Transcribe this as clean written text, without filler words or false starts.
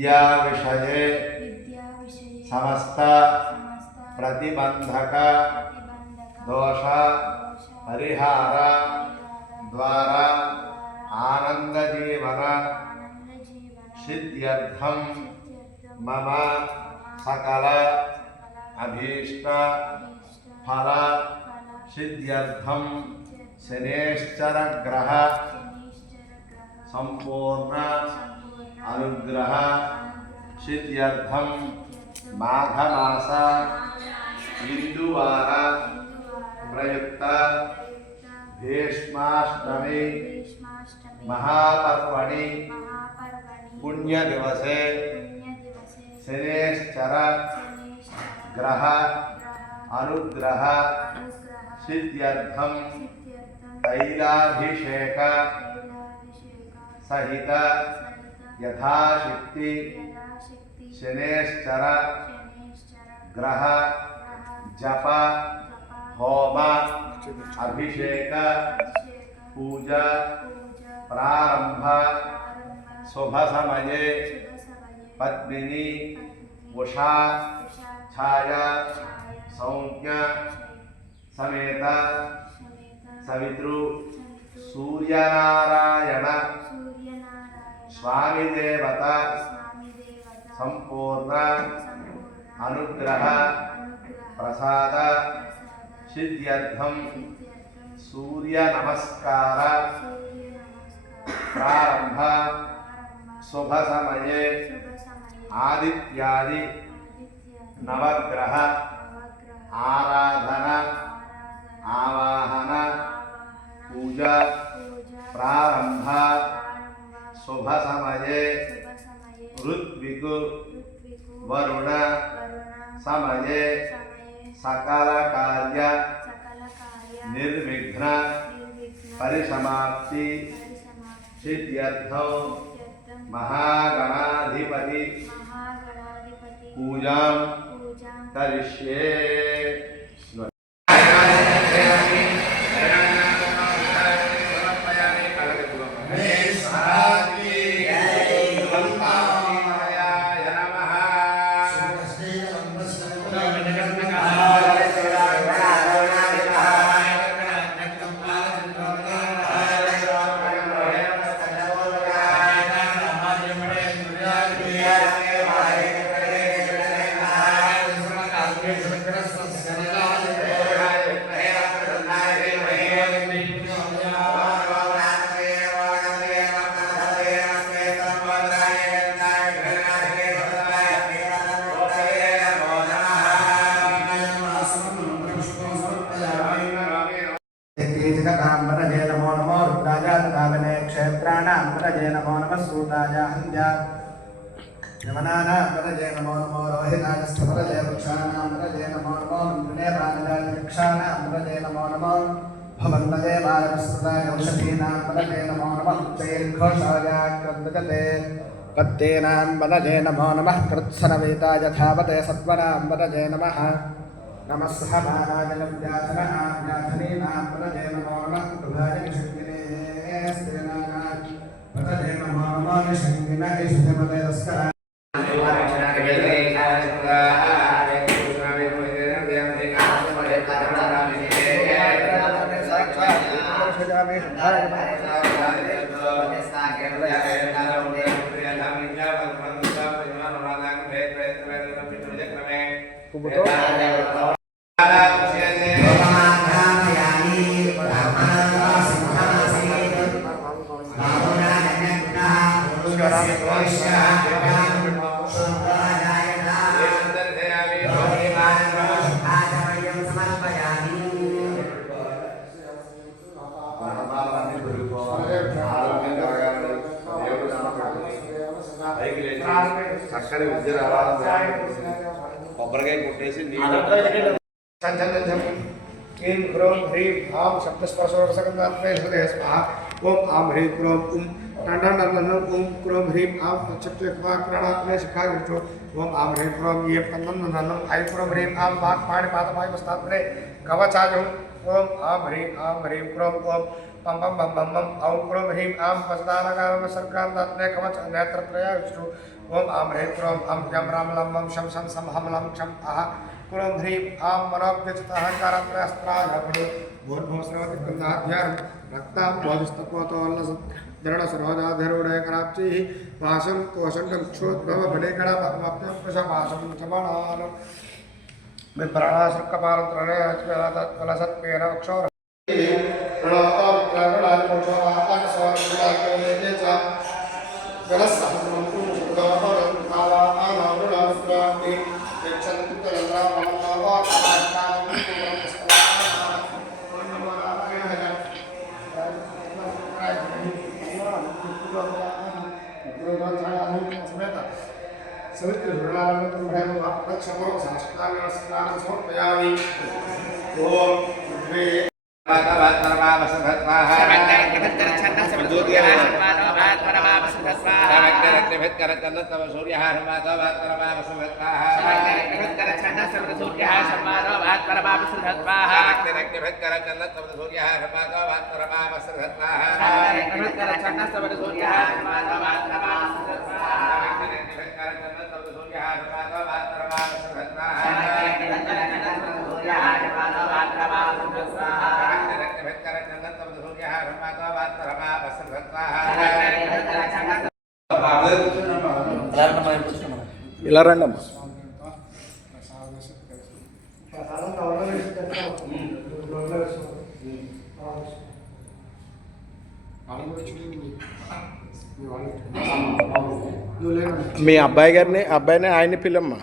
विद्या विषये समस्त प्रतिबंधक दोष परिहार द्वारा आनंद जीवन सिद्ध्यर्थम मम सकल अभीष्ट फल सिद्ध्यर्थम शनेश्चर ग्रह संपूर्ण अनुग्रह सिद्ध्यर्थम माघ मास इंदुवार प्रयुक्त भीष्माष्टमी महापर्वणि पुण्य दिवसे शनेश्चर ग्रह अनुग्रह सिद्ध्यर्थम तैलाभिषेक सहित यथाशक्ति शनेश्चर ग्रह जप होम अभिषेक पूजा प्रारंभ शुभ समये पद्मिनी उषा छाया सौज्ञ समेत सवितृ सूर्यनारायण स्वामी देवता संपूर्ण अनुग्रह प्रसाद सिद्ध्यर्थम सूर्य नमस्कार प्रारंभ शुभ समये आदित्यादि नवग्रह आराधना आवाहन पूजा प्रारंभ शुभ समये ऋत्विक वरुण समये सकल कार्य निर्विघ्न परिसमाप्ति सिद्ध्यर्थम महागणाधिपति पूजा करिष्ये। नमो नमो रुद्राजातदावने क्षेत्राणां प्रजे नमो नमः सूताय हन्द्या यमनानां प्रजे नमो नमो रोहितास्थप्रजे वृक्षाणां प्रजे नमो नमो मन्त्रिणेवानजाय वृक्षाणां प्रजे नमो नमो भवन्तये वारस्पदाय औषधीनां प्रजे नमो नमः चैर्घोषाय क्रन्दते पत्तेनां वदजे नमो नमः कृत्सनवेताय धावते सत्वनां वदजे नमः नमः सहमानाय व्याधनीनां प्रजे नमो नमः प्रभाय निषङ्गिने स्तेनानां प्रजे नमो नमः निषङ्गिने ईशमते अस्करा చక్కని విద్య రావాలి కొబ్బరికాయ కొట్టేసి क्लीं ह्रूं ह्रीं आं शब्दस्पर्शोरसगन्धात्मने स्वाहा ओम आं ह्रीं क्रों टण्डनं ओम क्रों ह्रीं आं चक्षुष्माक्राणात्मने शिखाविष्टो ओम आं ह्रीं क्रों ये पन्ननं ऐं क्रों ह्रीं आं वाक्पाणिपादपायवस्थात्मने कवचाय ओम आं ह्रीं क्रों ओम पम पम बम बम बम औं क्रों ह्रीं आं वसदानकामसर्गान्तात्मने कवच नेत्रत्रयाविष्टो ओम आम ह्रीं क्रोम अं यं राम लं वं शं शं सं हं लं क्षं अह क्रों ह्रीं आं मनोव्यचितः कारत्रयस्त्राय भूर्भुवस्रवति कुन्दाभ्यां रक्तां भोजस्तपोतोल्लसधरणसरोजाधिरूढयकराब्जैः पाशं कोशण्डं क्षोद्भवबलेकरपद्मप्यङ्कुशपाशं चमणानं विप्राणाशुक्कपालत्रणे ఇలా రండి అమ్మా. మీ అబ్బాయిని ఆయన్ని పిల్లమ్మా.